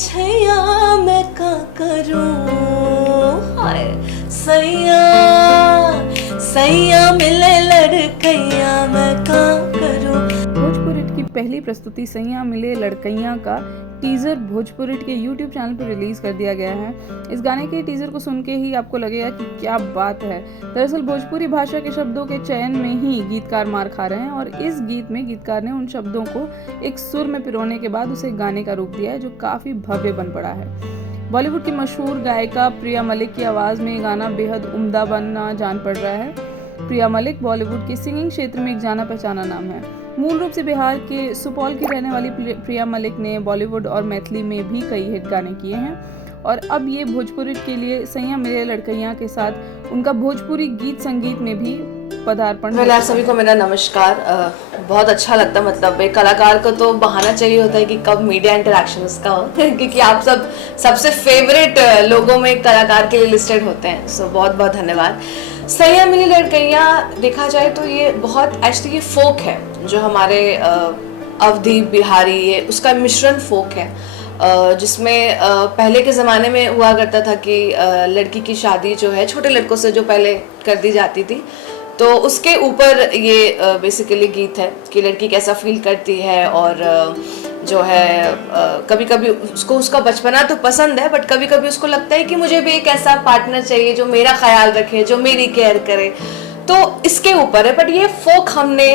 छैया मैं का करूं, हाय सैया सैया मिले लड़कैया मैं का करूं। भोजपुरी की पहली प्रस्तुति सैया मिले लड़कैया का टीज़र भोजपुरी के YouTube चैनल पर रिलीज़ कर दिया गया है। इस गाने के टीज़र को सुन के ही आपको लगेगा कि क्या बात है। दरअसल भोजपुरी भाषा के शब्दों के चयन में ही गीतकार मार खा रहे हैं और इस गीत में गीतकार ने उन शब्दों को एक सुर में पिरोने के बाद उसे गाने का रूप दिया है, जो काफ़ी भव्य बन पड़ा है। बॉलीवुड की मशहूर गायिका प्रिया मलिक की आवाज़ में ये गाना बेहद उम्दा बनना जान पड़ रहा है। प्रिया मलिक बॉलीवुड के सिंगिंग क्षेत्र में एक जाना पहचाना नाम है। मूल रूप से बिहार के सुपौल की रहने वाली प्रिया मलिक ने बॉलीवुड और मैथिली में भी कई हिट गाने किए हैं और अब ये भोजपुरी के लिए सैया मिले लड़कैया के साथ उनका भोजपुरी गीत संगीत में भी पदार्पण। पहले आप सभी को मेरा नमस्कार। बहुत अच्छा लगता, मतलब एक कलाकार को तो बहाना चाहिए होता है कि कब मीडिया इंटरेक्शन उसका हो क्योंकि आप सबसे फेवरेट लोगों में एक कलाकार के लिए लिस्टेड होते हैं। सो बहुत बहुत धन्यवाद। सैया मिली लड़कैया देखा जाए तो ये बहुत एक्चुअली ये फोक है, जो हमारे अवधी बिहारी ये उसका मिश्रण फोक है, जिसमें पहले के ज़माने में हुआ करता था कि लड़की की शादी जो है छोटे लड़कों से जो पहले कर दी जाती थी, तो उसके ऊपर ये बेसिकली गीत है कि लड़की कैसा फील करती है और जो है कभी कभी उसको उसका बचपना तो पसंद है, बट कभी कभी उसको लगता है कि मुझे भी एक ऐसा पार्टनर चाहिए जो मेरा ख्याल रखे, जो मेरी केयर करे। तो इसके ऊपर है, बट ये फोक हमने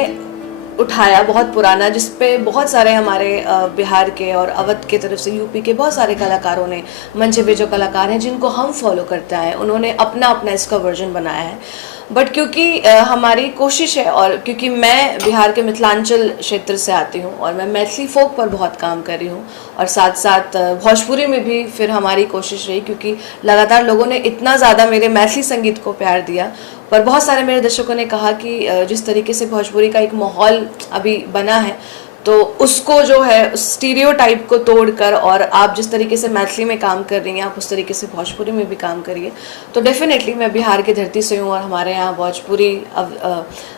उठाया बहुत पुराना, जिसपे बहुत सारे हमारे बिहार के और अवध के तरफ से यूपी के बहुत सारे कलाकारों ने, मंच पे जो कलाकार हैं जिनको हम फॉलो करते हैं, उन्होंने अपना अपना इसका वर्जन बनाया है। बट क्योंकि हमारी कोशिश है और क्योंकि मैं बिहार के मिथिलांचल क्षेत्र से आती हूँ और मैं मैथिली फोक पर बहुत काम कर रही हूँ और साथ साथ भोजपुरी में भी फिर हमारी कोशिश रही, क्योंकि लगातार लोगों ने इतना ज़्यादा मेरे मैथिली संगीत को प्यार दिया। पर बहुत सारे मेरे दर्शकों ने कहा कि जिस तरीके से भोजपुरी का एक माहौल अभी बना है, तो उसको जो है स्टीरियोटाइप को तोड़कर और आप जिस तरीके से मैथिली में काम कर रही हैं, आप उस तरीके से भोजपुरी में भी काम करिए। तो डेफिनेटली मैं बिहार की धरती से हूँ और हमारे यहाँ भोजपुरी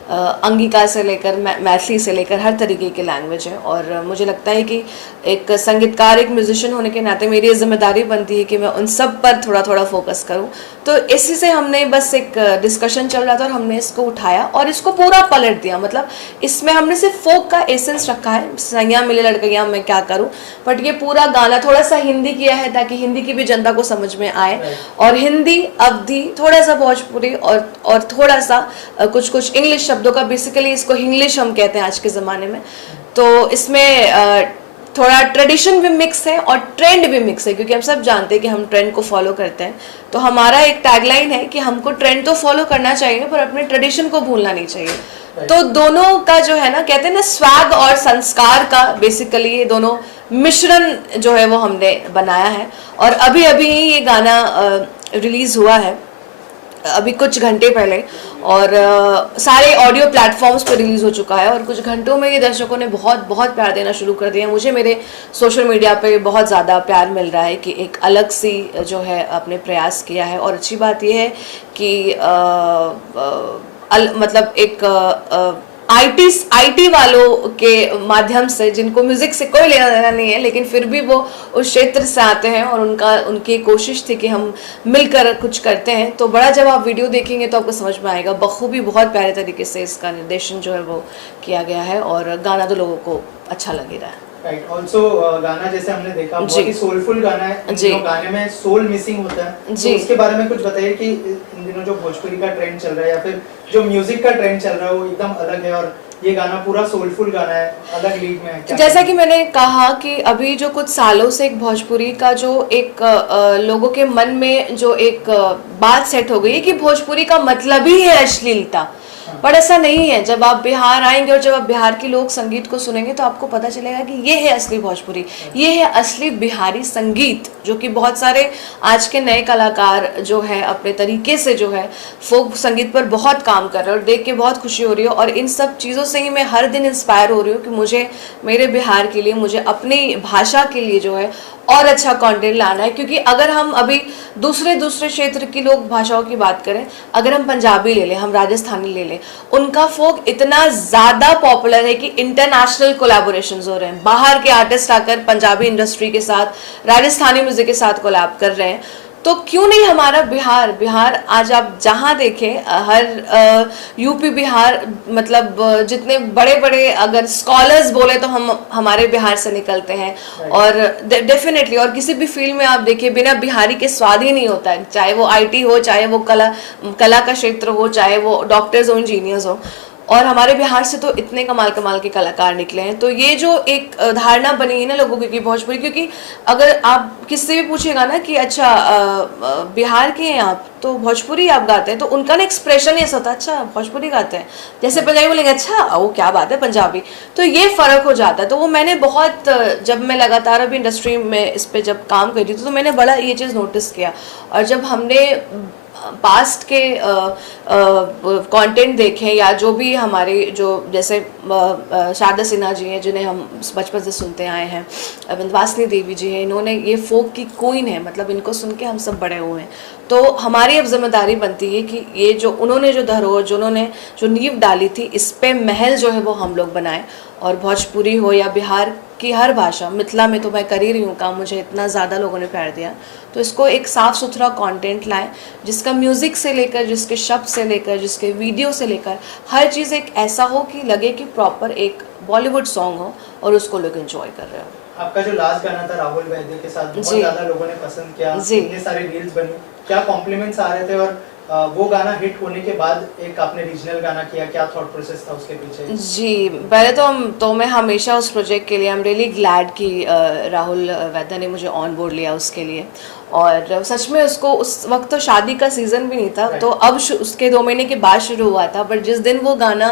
अंगिका से लेकर मैथिली से लेकर हर तरीके की लैंग्वेज है और मुझे लगता है कि एक संगीतकार, एक म्यूजिशियन होने के नाते मेरी जिम्मेदारी बनती है कि मैं उन सब पर थोड़ा थोड़ा फोकस करूँ। तो इसी से हमने बस एक डिस्कशन चल रहा था और हमने इसको उठाया और इसको पूरा पलट दिया। मतलब इसमें हमने सिर्फ फोक का एसेंस रखा है, सैया मिले लड़कैया मैं क्या करूं, बट ये पूरा गाना थोड़ा सा हिंदी किया है ताकि हिंदी की भी जनता को समझ में आए और हिंदी, अवधी, थोड़ा सा भोजपुरी और थोड़ा सा कुछ कुछ इंग्लिश शब्दों का, बेसिकली इसको इंग्लिश हम कहते हैं आज के ज़माने में। तो इसमें थोड़ा ट्रेडिशन भी मिक्स है और ट्रेंड भी मिक्स है, क्योंकि हम सब जानते हैं कि हम ट्रेंड को फॉलो करते हैं। तो हमारा एक टैगलाइन है कि हमको ट्रेंड तो फॉलो करना चाहिए पर अपने ट्रेडिशन को भूलना नहीं चाहिए। तो दोनों का जो है ना, कहते हैं ना, स्वैग और संस्कार का बेसिकली ये दोनों मिश्रण जो है वो हमने बनाया है। और अभी अभी ये गाना रिलीज हुआ है, अभी कुछ घंटे पहले, और सारे ऑडियो प्लेटफॉर्म्स पर रिलीज़ हो चुका है और कुछ घंटों में ये दर्शकों ने बहुत बहुत प्यार देना शुरू कर दिया। मुझे मेरे सोशल मीडिया पे बहुत ज़्यादा प्यार मिल रहा है कि एक अलग सी जो है आपने प्रयास किया है। और अच्छी बात ये है कि मतलब एक आईटी वालों के माध्यम से, जिनको म्यूजिक से कोई लेना देना नहीं है लेकिन फिर भी वो उस क्षेत्र से आते हैं और उनकी कोशिश थी कि हम मिलकर कुछ करते हैं। तो बड़ा जब आप वीडियो देखेंगे तो आपको समझ में आएगा, बखूबी बहुत प्यारे तरीके से इसका निर्देशन जो है वो किया गया है और गाना तो लोगों को अच्छा लग रहा है। राइट। ऑल्सो गाना जैसे हमने देखा बहुत ही सोलफुल गाना है, जी। गाने में सोल मिसिंग होता है, जी। तो उसके बारे में कुछ बताइए कि इन दिनों जो भोजपुरी का ट्रेंड चल रहा है या फिर जो म्यूजिक का ट्रेंड चल रहा है वो एकदम अलग है और ये गाना पूरा सोलफुल गाना है, अलग लीग में है। जैसा कि मैंने कहा कि अभी जो कुछ सालों से एक भोजपुरी का जो एक लोगों के मन में जो एक बात सेट हो गई है कि भोजपुरी का मतलब ही है अश्लीलता, पर ऐसा नहीं है। जब आप बिहार आएंगे और जब आप बिहार के लोक संगीत को सुनेंगे तो आपको पता चलेगा कि ये है असली भोजपुरी, ये है असली बिहारी संगीत, जो कि बहुत सारे आज के नए कलाकार जो है अपने तरीके से जो है फोक संगीत पर बहुत काम कर रहे हैं और देख के बहुत खुशी हो रही है। और इन सब चीज़ों से ही मैं हर दिन इंस्पायर हो रही हूँ कि मुझे मेरे बिहार के लिए, मुझे अपनी भाषा के लिए जो है और अच्छा कंटेंट लाना है। क्योंकि अगर हम अभी दूसरे क्षेत्र की लोग भाषाओं की बात करें, अगर हम पंजाबी ले लें, हम राजस्थानी ले लें, उनका फोक इतना ज़्यादा पॉपुलर है कि इंटरनेशनल कोलैबोरेशंस हो रहे हैं, बाहर के आर्टिस्ट आकर पंजाबी इंडस्ट्री के साथ, राजस्थानी म्यूजिक के साथ कोलैब कर रहे हैं। तो क्यों नहीं हमारा बिहार आज आप जहाँ देखें, हर यूपी बिहार, मतलब जितने बड़े बड़े अगर स्कॉलर्स बोले तो हमारे बिहार से निकलते हैं। और डेफिनेटली, और किसी भी फील्ड में आप देखिए, बिना बिहारी के स्वाद ही नहीं होता है, चाहे वो आईटी हो, चाहे वो कला का क्षेत्र हो, चाहे वो डॉक्टर्स हो, इंजीनियर्स हो। और हमारे बिहार से तो इतने कमाल के कलाकार निकले हैं। तो ये जो एक धारणा बनी है ना लोगों की भोजपुरी, क्योंकि अगर आप किससे भी पूछेगा ना कि अच्छा बिहार के हैं आप, तो भोजपुरी आप गाते हैं, तो उनका ना एक्सप्रेशन ऐसा होता है, अच्छा भोजपुरी गाते हैं। जैसे पंजाबी बोलेंगे अच्छा वो क्या बात है पंजाबी, तो ये फ़र्क हो जाता है। तो वो मैंने बहुत, जब मैं लगातार अभी इंडस्ट्री में इस पर जब काम कर रही थी, तो मैंने बड़ा ये चीज़ नोटिस किया। और जब हमने पास्ट के कंटेंट देखें, या जो भी हमारे जो जैसे शारदा सिन्हा जी हैं जिन्हें हम बचपन से सुनते आए हैं, विंध्यवासिनी देवी जी हैं, इन्होंने ये फोक की क्वीन है, मतलब इनको सुन के हम सब बड़े हुए हैं। तो हमारी अब जिम्मेदारी बनती है कि ये जो उन्होंने जो धरोहर, जो उन्होंने जो नींव डाली थी, इस पे महल जो है वो हम लोग बनाएं। और भोजपुरी हो या बिहार की हर भाषा, मिथिला में तो मैं कर ही रही हूँ काम, मुझे इतना ज़्यादा लोगों ने प्यार दिया, तो इसको एक साफ़ सुथरा कंटेंट लाएं, जिसका म्यूज़िक से लेकर, जिसके शब्द से लेकर, जिसके वीडियो से लेकर, हर चीज़ एक ऐसा हो कि लगे कि प्रॉपर एक बॉलीवुड सॉन्ग हो और उसको लोग एंजॉय कर रहे हो। आपका जो लास्ट गाना था राहुल वैद्य के साथ, बहुत ज़्यादा लोगों ने पसंद किया, इतने सारे रील्स बनी, क्या कॉम्प्लीमेंट्स आ रहे थे? और वो गाना हिट होने के बाद एक आपने रीजनल गाना किया, क्या थॉट प्रोसेस था उसके पीछे? जी, पहले तो मैं हमेशा उस प्रोजेक्ट के लिए आई एम रियली ग्लैड कि राहुल वैद्य ने मुझे ऑन बोर्ड लिया उसके लिए। और सच में उसको उस वक्त तो शादी का सीज़न भी नहीं था, तो अब उसके 2 महीने के बाद शुरू हुआ था। बट जिस दिन वो गाना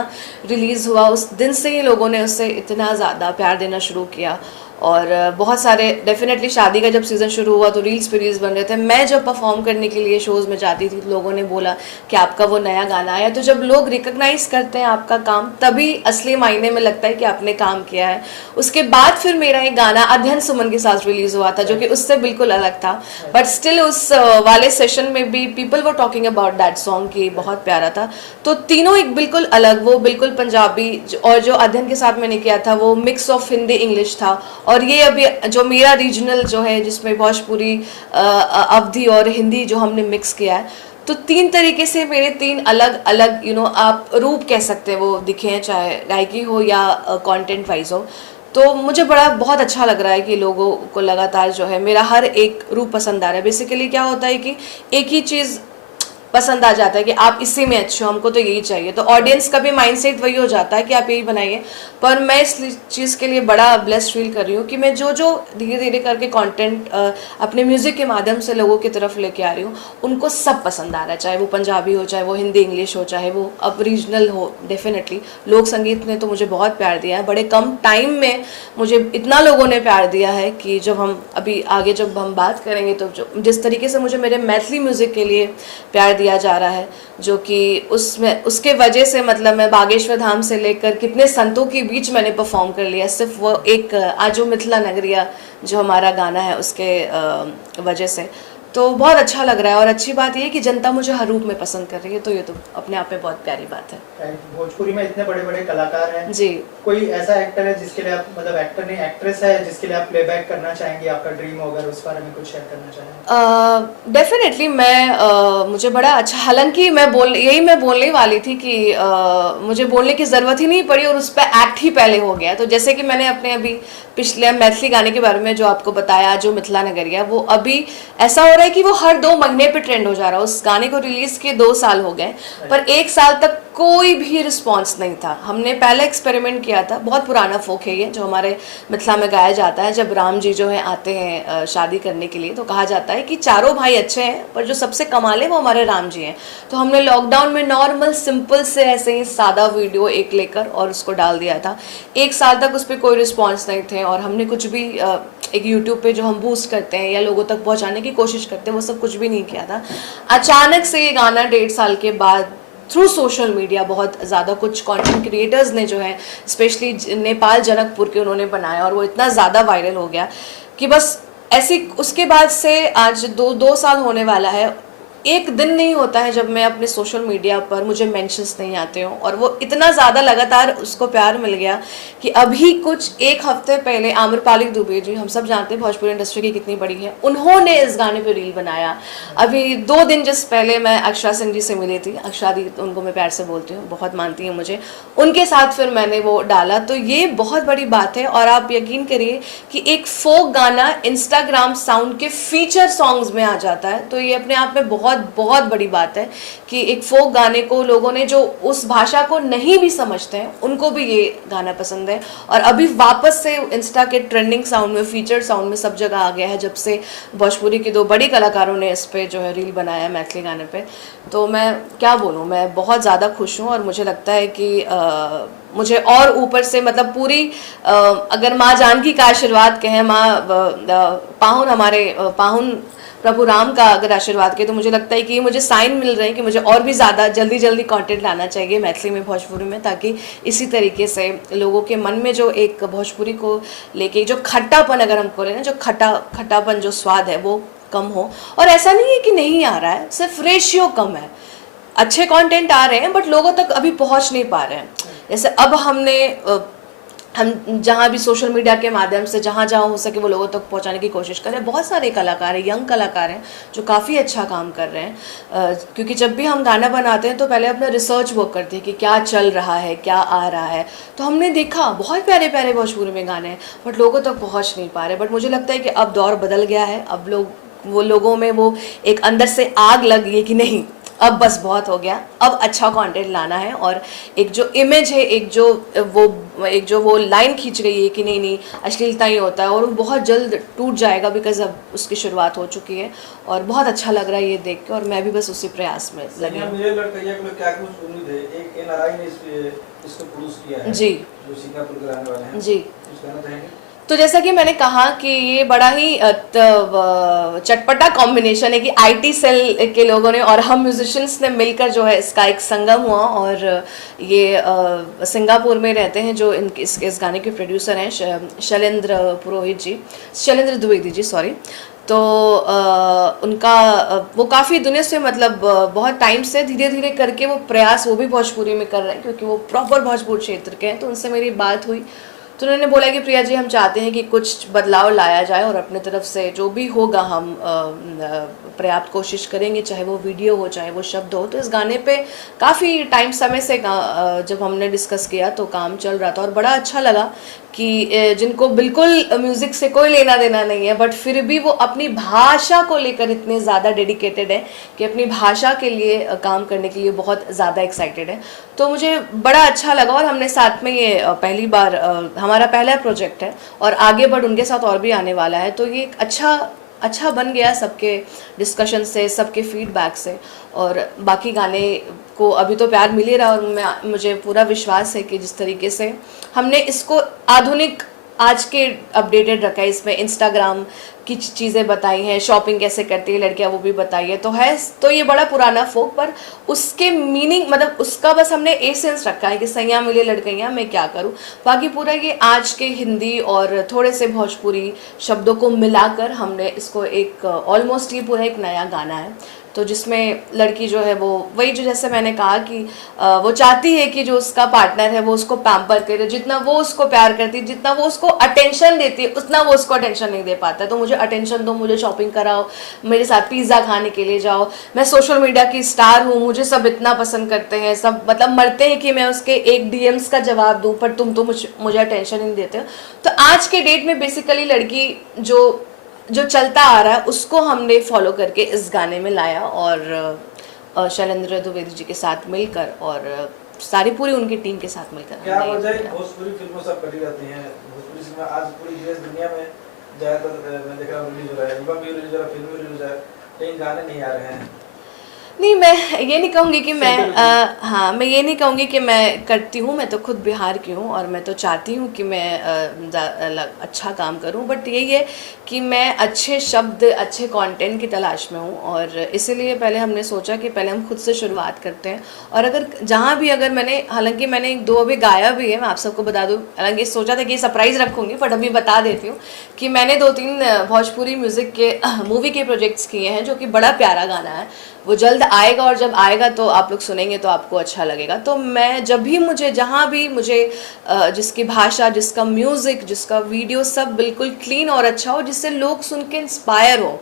रिलीज़ हुआ, उस दिन से ही लोगों ने उससे इतना ज़्यादा प्यार देना शुरू किया। और बहुत सारे, डेफिनेटली शादी का जब सीज़न शुरू हुआ तो रील्स पे रील्स बन रहे थे। मैं जब परफॉर्म करने के लिए शोज़ में जाती थी, लोगों ने बोला कि आपका वो नया गाना आया। तो जब लोग रिकग्नाइज़ करते हैं आपका काम, तभी असली मायने में लगता है कि आपने काम किया है। उसके बाद फिर मेरा एक गाना अध्ययन सुमन के साथ रिलीज़ हुआ था, जो कि उससे बिल्कुल अलग था, बट स्टिल उस वाले सेशन में भी people were talking about that song की बहुत प्यारा था। तो तीनों एक बिल्कुल अलग, वो बिल्कुल पंजाबी, और जो अध्ययन के साथ मैंने किया था वो मिक्स ऑफ हिंदी इंग्लिश था। और ये अभी जो मेरा रीजनल जो है, जिसमें भोजपुरी, अवधी और हिंदी जो हमने मिक्स किया है, तो 3 तरीके से मेरे 3 अलग अलग आप रूप कह सकते हैं वो दिखे हैं, चाहे गायकी हो या कंटेंट वाइज हो। तो मुझे बहुत अच्छा लग रहा है कि लोगों को लगातार जो है मेरा हर एक रूप पसंद आ रहा है। बेसिकली क्या होता है कि एक ही चीज़ पसंद आ जाता है कि आप इसी में अच्छे हो, हमको तो यही चाहिए, तो ऑडियंस का भी माइंडसेट वही हो जाता है कि आप यही बनाइए। पर मैं इस चीज़ के लिए बड़ा ब्लेस्ड फील कर रही हूँ कि मैं जो धीरे धीरे करके कंटेंट अपने म्यूज़िक के माध्यम से लोगों की तरफ लेके आ रही हूँ, उनको सब पसंद आ रहा है, चाहे वो पंजाबी हो, चाहे वो हिंदी इंग्लिश हो, चाहे वो अब रीजनल हो। डेफिनेटली लोक संगीत ने तो मुझे बहुत प्यार दिया है, बड़े कम टाइम में मुझे इतना लोगों ने प्यार दिया है कि जब हम अभी आगे जब हम बात करेंगे, तो जिस तरीके से मुझे मेरे मैथिली म्यूज़िक के लिए प्यार दिया जा रहा है, जो कि उसके वजह से, मतलब मैं बागेश्वर धाम से लेकर कितने संतों के बीच मैंने परफॉर्म कर लिया, सिर्फ वो एक आजो मिथिला नगरिया जो हमारा गाना है उसके वजह से। तो बहुत अच्छा लग रहा है। और अच्छी बात ये है कि जनता मुझे हर रूप में पसंद कर रही है, तो ये तो अपने आप में बहुत प्यारी बात है। भोजपुरी में इतने बड़े बड़े कलाकार हैं जी, कोई ऐसा एक्टर है जिसके लिए आप, मतलब एक्टर नहीं एक्ट्रेस है जिसके लिए आप प्लेबैक करना चाहेंगे, आपका ड्रीम हो, अगर उस बारे में कुछ शेयर करना चाहेंगे? डेफिनेटली मैं मुझे बड़ा अच्छा, हालांकि मैं बोलने वाली थी कि मुझे बोलने की ज़रूरत ही नहीं पड़ी और उस पर एक्ट ही पहले हो गया। तो जैसे कि मैंने अपने अभी पिछले मैथिली गाने के बारे में जो आपको बताया, जो मिथिला नगरिया, वो अभी ऐसा हो रहा है कि वो हर 2 महीने पे ट्रेंड हो जा रहा है। उस गाने को रिलीज़ किए 2 साल हो गए, पर 1 साल तक कोई भी रिस्पॉन्स नहीं था। हमने पहले एक्सपेरिमेंट किया था, बहुत पुराना फोक है ये, जो हमारे मिथिला में गाया जाता है। जब राम जी जो है आते हैं शादी करने के लिए, तो कहा जाता है कि चारों भाई अच्छे हैं, पर जो सबसे कमाल है वो हमारे राम जी हैं। तो हमने लॉकडाउन में नॉर्मल सिंपल से ऐसे ही सादा वीडियो एक लेकर और उसको डाल दिया था। 1 साल तक उस पर कोई रिस्पॉन्स नहीं थे, और हमने कुछ भी एक यूट्यूब पे जो हम बूस्ट करते हैं या लोगों तक पहुंचाने की कोशिश करते हैं, वो सब कुछ भी नहीं किया था। अचानक से ये गाना 1.5 साल के बाद थ्रू सोशल मीडिया बहुत ज़्यादा कुछ कंटेंट क्रिएटर्स ने जो है, स्पेशली नेपाल जनकपुर के, उन्होंने बनाया, और वो इतना ज़्यादा वायरल हो गया कि बस ऐसी, उसके बाद से आज 2 साल होने वाला है। एक दिन नहीं होता है जब मैं अपने सोशल मीडिया पर मुझे मेंशंस नहीं आते हों, और वो इतना ज़्यादा लगातार उसको प्यार मिल गया कि अभी कुछ एक हफ्ते पहले आम्रपाली दुबे जी, हम सब जानते हैं भोजपुरी इंडस्ट्री की कितनी बड़ी है, उन्होंने इस गाने पे रील बनाया। अभी 2 दिन जिस पहले मैं अक्षरा सिंह जी से मिली थी, अक्षरा दी उनको मैं प्यार से बोलती हूँ, बहुत मानती हैं मुझे, उनके साथ फिर मैंने वो डाला। तो ये बहुत बड़ी बात है। और आप यकीन करिए कि एक फोक गाना इंस्टाग्राम साउंड के फीचर सॉन्ग्स में आ जाता है, तो ये अपने आप में बहुत बहुत बड़ी बात है कि एक फोक गाने को लोगों ने, जो उस भाषा को नहीं भी समझते हैं, उनको भी ये गाना पसंद है। और अभी वापस से इंस्टा के ट्रेंडिंग साउंड में, फीचर साउंड में सब जगह आ गया है, जब से भोजपुरी की 2 बड़ी कलाकारों ने इस पे जो है रील बनाया मैथिली गाने पे। तो मैं क्या बोलूँ, मैं बहुत ज़्यादा खुश हूँ। और मुझे लगता है कि मुझे और ऊपर से मतलब पूरी अगर माँ जानकी का आशीर्वाद कहें, माँ पाहुन, हमारे पाहुन प्रभु राम का अगर आशीर्वाद के, तो मुझे लगता है कि मुझे साइन मिल रहे हैं कि मुझे और भी ज़्यादा जल्दी कंटेंट लाना चाहिए मैथिली में, भोजपुरी में, ताकि इसी तरीके से लोगों के मन में जो एक भोजपुरी को लेके जो खट्टापन, अगर हम बोले ना, जो खट्टापन जो स्वाद है वो कम हो। और ऐसा नहीं है कि नहीं आ रहा है, सिर्फ रेशियो कम है। अच्छे कंटेंट आ रहे हैं बट लोगों तक अभी पहुंच नहीं पा रहे हैं। जैसे अब हम जहाँ भी सोशल मीडिया के माध्यम से जहाँ हो सके वो लोगों तक पहुँचाने की कोशिश करें। बहुत सारे कलाकार हैं, यंग कलाकार हैं, जो काफ़ी अच्छा काम कर रहे हैं। क्योंकि जब भी हम गाना बनाते हैं तो पहले अपना रिसर्च वर्क करते हैं कि क्या चल रहा है, क्या आ रहा है। तो हमने देखा बहुत प्यारे प्यारे भोजपुरी में गाने हैं बट लोगों तक पहुँच नहीं पा रहे। बट मुझे लगता है कि अब दौर बदल गया है, अब लोगों में वो एक अंदर से आग लग गई कि नहीं, अब बस बहुत हो गया, अब अच्छा कंटेंट लाना है। और एक जो इमेज है, एक जो वो लाइन खींच गई है कि नहीं अश्लीलता ही होता है, और वो बहुत जल्द टूट जाएगा, बिकॉज अब उसकी शुरुआत हो चुकी है। और बहुत अच्छा लग रहा है ये देख के, और मैं भी बस उसी प्रयास में लगी हूँ। मुझे लड़कैया को क्या कुछ उम्मीद है, एक एनआरआई ने इसको प्रोड्यूस किया है जी, जो सिंगापुर के रहने वाले हैं जी। कुछ कहना चाहेंगे? तो जैसा कि मैंने कहा कि ये बड़ा ही चटपटा कॉम्बिनेशन है कि आईटी सेल के लोगों ने और हम म्यूजिशियंस ने मिलकर जो है इसका एक संगम हुआ। और ये सिंगापुर में रहते हैं जो इस गाने के प्रोड्यूसर हैं, शैलेंद्र द्विवेदी जी, सॉरी। तो उनका वो काफ़ी दुनिया से मतलब बहुत टाइम से धीरे धीरे करके वो प्रयास वो भी भोजपुरी में कर रहे हैं, क्योंकि वो प्रॉपर भोजपुर क्षेत्र के हैं। तो उनसे मेरी बात हुई तो उन्होंने बोला कि प्रिया जी, हम चाहते हैं कि कुछ बदलाव लाया जाए और अपने तरफ से जो भी होगा हम पर्याप्त कोशिश करेंगे, चाहे वो वीडियो हो चाहे वो शब्द हो। तो इस गाने पे काफ़ी समय से जब हमने डिस्कस किया तो काम चल रहा था, और बड़ा अच्छा लगा कि जिनको बिल्कुल म्यूज़िक से कोई लेना देना नहीं है बट फिर भी वो अपनी भाषा को लेकर इतने ज़्यादा डेडिकेटेड है कि अपनी भाषा के लिए काम करने के लिए बहुत ज़्यादा एक्साइटेड है। तो मुझे बड़ा अच्छा लगा, और हमने साथ में ये पहली बार हमारा पहला प्रोजेक्ट है और आगे बढ़ उनके साथ और भी आने वाला है। तो ये एक अच्छा बन गया सबके डिस्कशन से, सबके फीडबैक से, और बाकी गाने को अभी तो प्यार मिल ही रहा। और मुझे पूरा विश्वास है कि जिस तरीके से हमने इसको आधुनिक आज के अपडेटेड रखा है, इसमें इंस्टाग्राम की चीज़ें बताई हैं, शॉपिंग कैसे करती है लड़कियां वो भी बताई है। तो ये बड़ा पुराना फोक, पर उसके मीनिंग मतलब उसका बस हमने एसेंस रखा है कि सैया मिले लड़कैया मैं क्या करूं। बाकी पूरा ये आज के हिंदी और थोड़े से भोजपुरी शब्दों को मिलाकर हमने इसको एक ऑलमोस्ट ये पूरा एक नया गाना है। तो जिसमें लड़की जो है वो वही जो जैसे मैंने कहा कि वो चाहती है कि जो उसका पार्टनर है वो उसको पैम्पर करे, जितना वो उसको प्यार करती है, जितना वो उसको अटेंशन देती है, उतना वो उसको अटेंशन नहीं दे पाता है। तो मुझे अटेंशन दो, मुझे शॉपिंग कराओ, मेरे साथ पिज़्ज़ा खाने के लिए जाओ, मैं सोशल मीडिया की स्टार हूँ, मुझे सब इतना पसंद करते हैं, सब मतलब मरते हैं कि मैं उसके एक DMs का जवाब दूँ, पर तुम तो मुझे अटेंशन नहीं देते हो। तो आज के डेट में बेसिकली लड़की जो चलता आ रहा है उसको हमने फॉलो करके इस गाने में लाया, और शैलेंद्र द्विवेदी जी के साथ मिलकर और सारी पूरी उनकी टीम के साथ मिलकर। क्या वजह है भोजपुरी फिल्मों सब कटी जाती हैं? भोजपुरी फिल्में आज पूरी देश दुनिया में ज़्यादातर मैं देख रहा हूँ रिलीज हो रहा है, युवा भी रिलीज हो रहा है, फिल्म भी रिलीज हो रहा है, लेकिन गाने नहीं आ रहे हैं। नहीं, मैं ये नहीं कहूँगी कि मैं हाँ, मैं ये नहीं कहूँगी कि मैं करती हूँ, मैं तो खुद बिहार की हूँ और मैं तो चाहती हूँ कि मैं अच्छा काम करूँ, बट यही है कि मैं अच्छे शब्द, अच्छे कंटेंट की तलाश में हूँ और इसीलिए पहले हमने सोचा कि पहले हम खुद से शुरुआत करते हैं। और अगर जहाँ भी अगर मैंने, हालांकि मैंने एक दो अभी गाया भी है, मैं आप सबको बता दूँ, हालांकि सोचा था कि सरप्राइज़ रखूँगी बट अभी बता देती हूँ कि मैंने 2-3 भोजपुरी म्यूज़िक के मूवी के प्रोजेक्ट्स किए हैं, जो कि बड़ा प्यारा गाना है, वो जल्द आएगा और जब आएगा तो आप लोग सुनेंगे तो आपको अच्छा लगेगा। तो मैं जब भी मुझे, जहाँ भी मुझे जिसकी भाषा, जिसका म्यूज़िक, जिसका वीडियो सब बिल्कुल क्लीन और अच्छा हो, जिससे लोग सुन के इंस्पायर हो,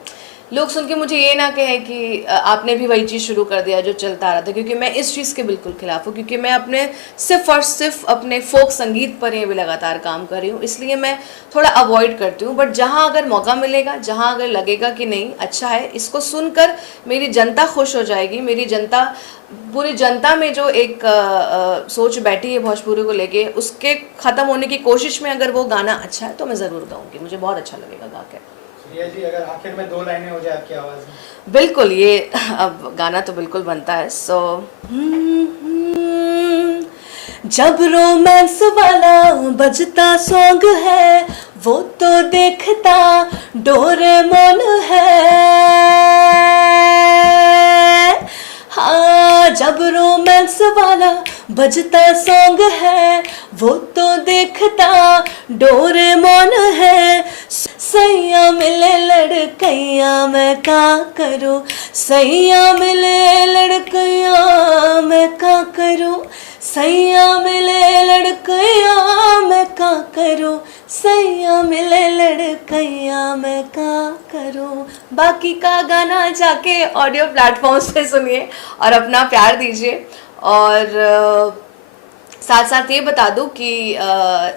लोग सुन के मुझे ये ना कहें कि आपने भी वही चीज़ शुरू कर दिया जो चलता आ रहा था, क्योंकि मैं इस चीज़ के बिल्कुल खिलाफ हूँ, क्योंकि मैं अपने सिर्फ और सिर्फ अपने फोक संगीत पर ही भी लगातार काम कर रही हूँ, इसलिए मैं थोड़ा अवॉइड करती हूँ। बट जहाँ अगर मौका मिलेगा, जहाँ अगर लगेगा कि नहीं अच्छा है, इसको सुनकर मेरी जनता खुश हो जाएगी, मेरी जनता, पूरी जनता में जो एक सोच बैठी है भोजपुरी को लेके, उसके ख़त्म होने की कोशिश में अगर वो गाना अच्छा है तो मैं ज़रूर गाऊँगी, मुझे बहुत अच्छा लगेगा गा के। रिया जी, अगर आखिर में 2 लाइनें हो जाए आपकी आवाज़ में। बिल्कुल, ये अब गाना तो बिल्कुल बनता है। सो जब रोमांस वाला बजता सॉन्ग है, वो तो देखता डोरेमोन है। हाँ, जब रोमांस वाला बजता सॉन्ग है, वो तो देखता डोरेमोन है। सैया मिले लड़कैया मैं का करूं, सैया मिले लड़कैया मैं का करूं, सैया मिले लड़कैया मैं का करूं, सैया मिले लड़कैया मैं का करूं। बाकी का गाना जाके ऑडियो प्लेटफॉर्म्स पे सुनिए और अपना प्यार दीजिए। और साथ साथ ये बता दूं कि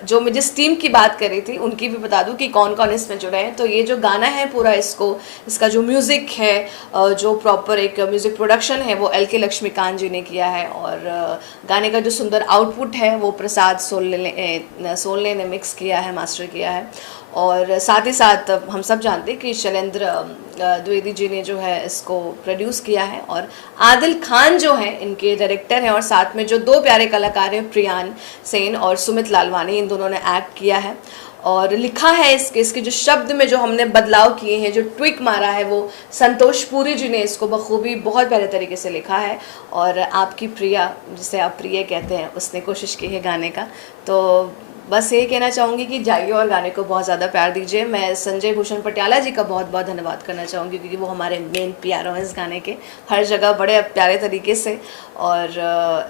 जो मैं जिस टीम की बात कर रही थी उनकी भी बता दूं कि कौन कौन इसमें जुड़े हैं। तो ये जो गाना है पूरा, इसका जो म्यूज़िक है, जो प्रॉपर एक म्यूज़िक प्रोडक्शन है, वो LK लक्ष्मीकांत जी ने किया है। और गाने का जो सुंदर आउटपुट है वो प्रसाद सोलने ने मिक्स किया है, मास्टर किया है। और साथ ही साथ हम सब जानते हैं कि शैलेंद्र द्विवेदी जी ने जो है इसको प्रोड्यूस किया है, और आदिल खान जो हैं इनके डायरेक्टर हैं, और साथ में जो 2 प्यारे कलाकार हैं, प्रियान सेन और सुमित लालवानी, इन दोनों ने एक्ट किया है। और लिखा है इसके जो शब्द में जो हमने बदलाव किए हैं, जो ट्विक मारा है, वो संतोष पुरी जी ने इसको बखूबी बहुत प्यारे तरीके से लिखा है। और आपकी प्रिया, जिसे आप प्रिय कहते हैं, उसने कोशिश की है गाने का। तो बस ये कहना चाहूँगी कि जाइए और गाने को बहुत ज़्यादा प्यार दीजिए। मैं संजय भूषण पटियाला जी का बहुत बहुत धन्यवाद करना चाहूँगी, क्योंकि वो हमारे मेन PRO हैं इस गाने के, हर जगह बड़े प्यारे तरीके से और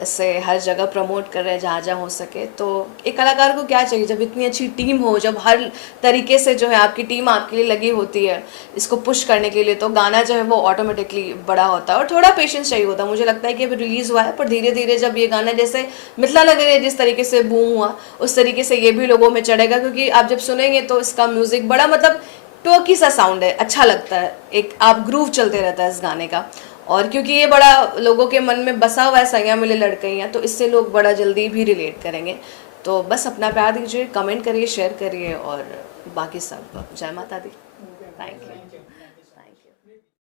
इसे हर जगह प्रमोट कर रहे हैं जहाँ जहाँ हो सके। तो एक कलाकार को क्या चाहिए, जब इतनी अच्छी टीम हो, जब हर तरीके से जो है आपकी टीम आपके लिए लगी होती है इसको पुश करने के लिए, तो गाना जो है वो ऑटोमेटिकली बड़ा होता है और थोड़ा पेशेंस चाहिए होता है। मुझे लगता है कि अभी रिलीज़ हुआ है, पर धीरे धीरे जब ये गाना, जैसे मिथिला नगर जिस तरीके से बूम हुआ, उस तरीके से ये भी लोगों में चढ़ेगा, क्योंकि आप जब सुनेंगे तो इसका म्यूज़िक बड़ा मतलब टोकी सा साउंड है, अच्छा लगता है, एक आप ग्रूव चलते रहता है इस गाने का। और क्योंकि ये बड़ा लोगों के मन में बसा हुआ है, सैया मिले लड़कैया, तो इससे लोग बड़ा जल्दी भी रिलेट करेंगे। तो बस अपना प्यार दीजिए, कमेंट करिए, शेयर करिए और बाकी सब। जय माता दी। Thank you.